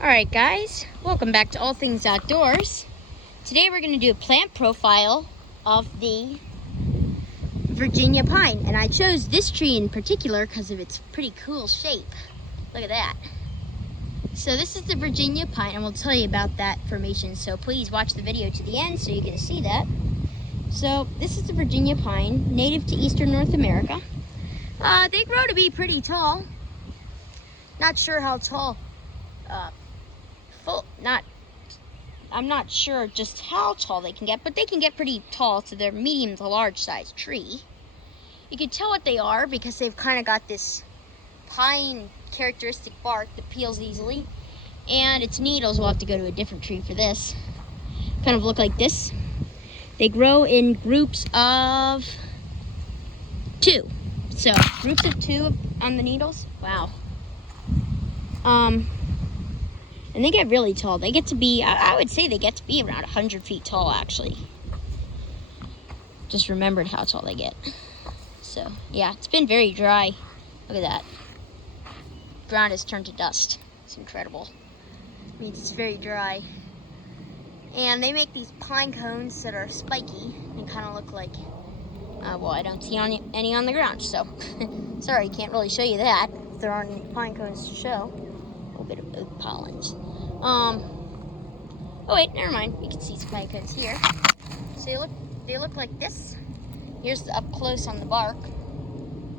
Alright guys, welcome back to All Things Outdoors. Today we're going to do a plant profile of the Virginia pine. And I chose this tree in particular because of its pretty cool shape. Look at that. So this is the Virginia pine, and we'll tell you about that formation. So please watch the video to the end so you can see that. So this is the Virginia pine, native to eastern North America. They grow to be pretty tall. Not sure how tall. I'm not sure just how tall they can get, but they can get pretty tall, so they're medium to large size tree. You can tell what they are because they've kind of got this pine characteristic bark that peels easily, and its needles, we'll have to go to a different tree for this, kind of look like this. They grow in groups of 2. So groups of 2 on the needles. Wow. And they get really tall. They get to be, I would say they get to be around 100 feet tall, actually. Just remembered how tall they get. So, yeah, it's been very dry. Look at that. Ground has turned to dust. It's incredible. It means it's very dry. And they make these pine cones that are spiky and kind of look like, well, I don't see any on the ground, so sorry, can't really show you that. If there aren't any pine cones to show. A little bit of oak pollens. Oh wait, never mind. You can see some pine cones here. So they look like this. Here's the up close on the bark.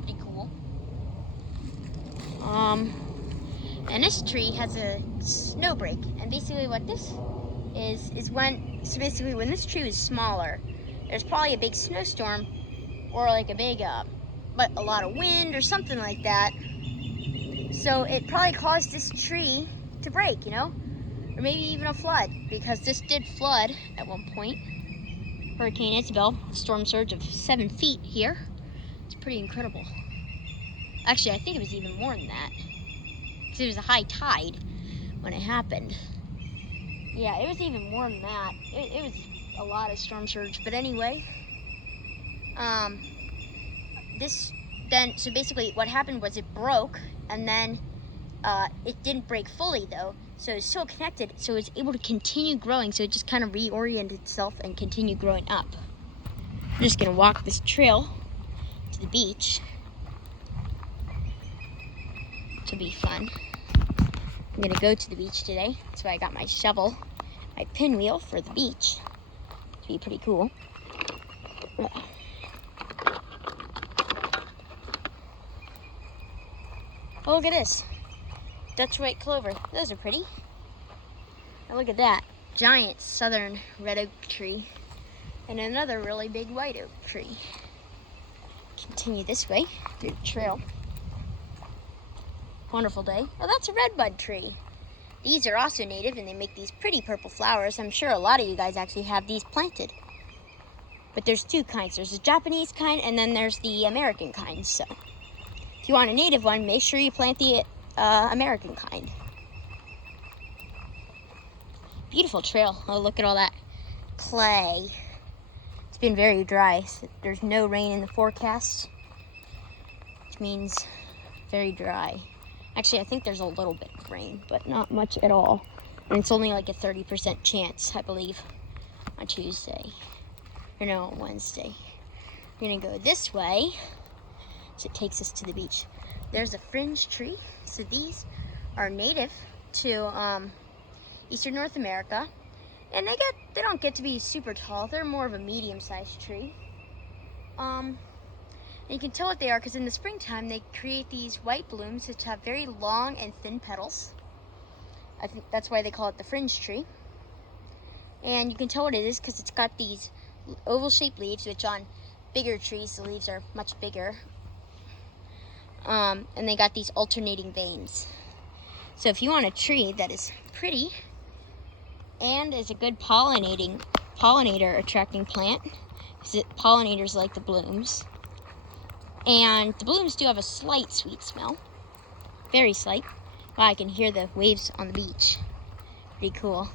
Pretty cool. And this tree has a snow break. And basically what this is when this tree was smaller, there's probably a big snowstorm or like a big, but a lot of wind or something like that. So it probably caused this tree to break, you know? Or maybe even a flood, because this did flood at one point. Hurricane Isabel, storm surge of 7 feet here. It's pretty incredible. Actually, I think it was even more than that, because it was a high tide when it happened. Yeah, it was even more than that. It was a lot of storm surge. But anyway, so basically what happened was it broke, and then it didn't break fully though, so it's still connected, so it's able to continue growing, so it just kind of reoriented itself and continue growing up. I'm just gonna walk this trail to the beach to be fun. I'm gonna go to the beach today. That's why I got my shovel, my pinwheel for the beach. It'll be pretty cool. Oh, look at this. Dutch white clover. Those are pretty. Now look at that. Giant southern red oak tree. And another really big white oak tree. Continue this way through the trail. Wonderful day. Oh, that's a redbud tree. These are also native, and they make these pretty purple flowers. I'm sure a lot of you guys actually have these planted. But there's 2 kinds. There's the Japanese kind, and then there's the American kind. So if you want a native one, make sure you plant the American kind. Beautiful trail. Oh, look at all that clay. It's been very dry. So there's no rain in the forecast, which means very dry. Actually, I think there's a little bit of rain, but not much at all. And it's only like a 30% chance, I believe, on Tuesday. Or no, on Wednesday. We're gonna go this way, so it takes us to the beach. There's a fringe tree. So these are native to eastern North America, and they don't get to be super tall. They're more of a medium-sized tree. And you can tell what they are because in the springtime they create these white blooms which have very long and thin petals. I think that's why they call it the fringe tree. And you can tell what it is because it's got these oval-shaped leaves, which on bigger trees the leaves are much bigger. And they got these alternating veins. So if you want a tree that is pretty and is a good pollinator attracting plant, because pollinators like the blooms, and the blooms do have a slight sweet smell, very slight. Wow, I can hear the waves on the beach. Pretty cool.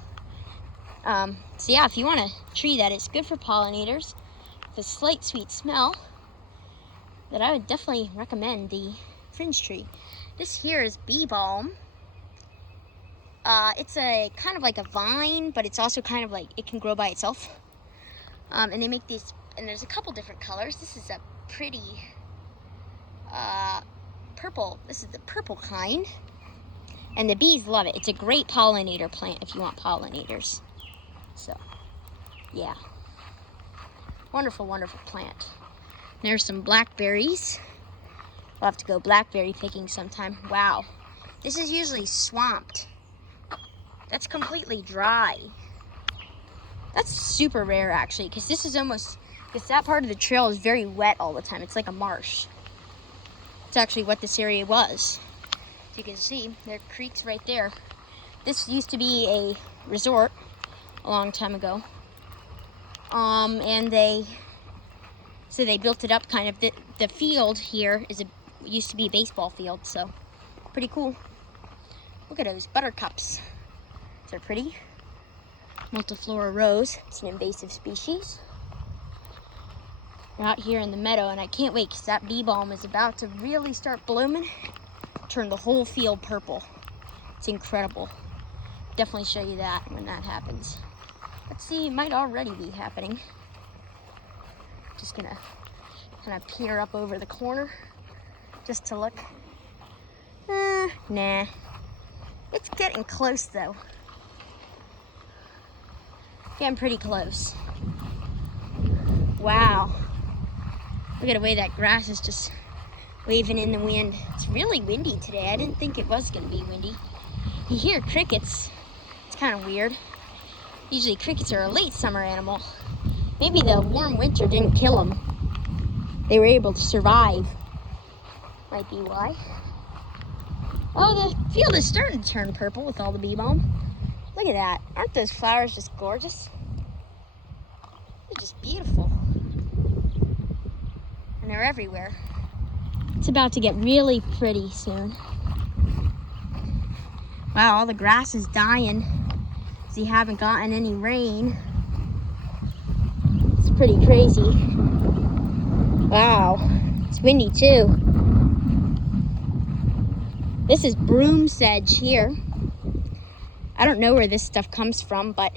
So yeah, if you want a tree that is good for pollinators with a slight sweet smell, that I would definitely recommend the fringe tree. This here is B-Balm. It's a kind of like a vine, but it's also kind of like it can grow by itself. And they make these, and there's a couple different colors. This is a pretty purple. This is the purple kind. And the bees love it. It's a great pollinator plant if you want pollinators. So, yeah. Wonderful, wonderful plant. There's some blackberries. We'll have to go blackberry picking sometime. Wow. This is usually swamped. That's completely dry. That's super rare, actually, because this is almost, because that part of the trail is very wet all the time. It's like a marsh. It's actually what this area was. As you can see, there are creeks right there. This used to be a resort a long time ago. And they built it up kind of. The field here used to be a baseball field, so pretty cool. Look at those buttercups. They're pretty. Multiflora Rose. It's an invasive species. We're out here in the meadow, and I can't wait because that B-Balm is about to really start blooming. Turn the whole field purple. It's incredible. Definitely show you that when that happens. Let's see, it might already be happening. Just gonna kind of peer up over the corner just to look. Nah. It's getting close though. Getting pretty close. Wow. Look at the way that grass is just waving in the wind. It's really windy today. I didn't think it was gonna be windy. You hear crickets. It's kind of weird. Usually crickets are a late summer animal. Maybe the warm winter didn't kill them. They were able to survive. Might be why. Oh, the field is starting to turn purple with all the B-Balm. Look at that. Aren't those flowers just gorgeous? They're just beautiful. And they're everywhere. It's about to get really pretty soon. Wow, all the grass is dying because you haven't gotten any rain. It's pretty crazy. Wow, it's windy too. This is Broomsedge here. I don't know where this stuff comes from, but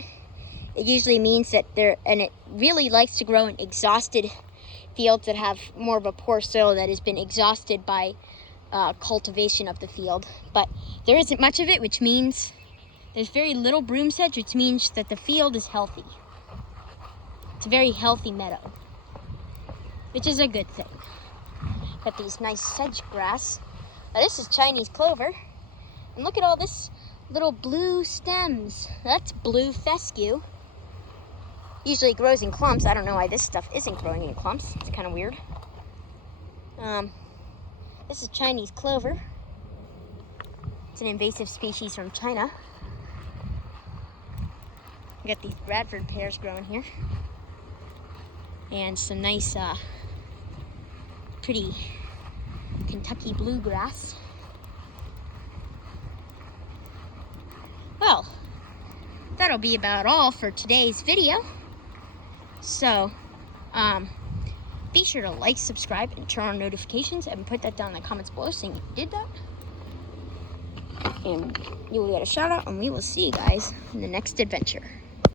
it usually means that and it really likes to grow in exhausted fields that have more of a poor soil that has been exhausted by cultivation of the field. But there isn't much of it, which means there's very little broomsedge, which means that the field is healthy. It's a very healthy meadow, which is a good thing. Got these nice sedge grass. Now this is Chinese clover. And look at all this little blue stems. That's blue fescue. Usually it grows in clumps. I don't know why this stuff isn't growing in clumps. It's kind of weird. This is Chinese clover. It's an invasive species from China. We got these Redbud pears growing here. And some nice, pretty Kentucky bluegrass. Well, that'll be about all for today's video. So, be sure to like, subscribe, and turn on notifications, and put that down in the comments below saying you did that. And you will get a shout out, and we will see you guys in the next adventure.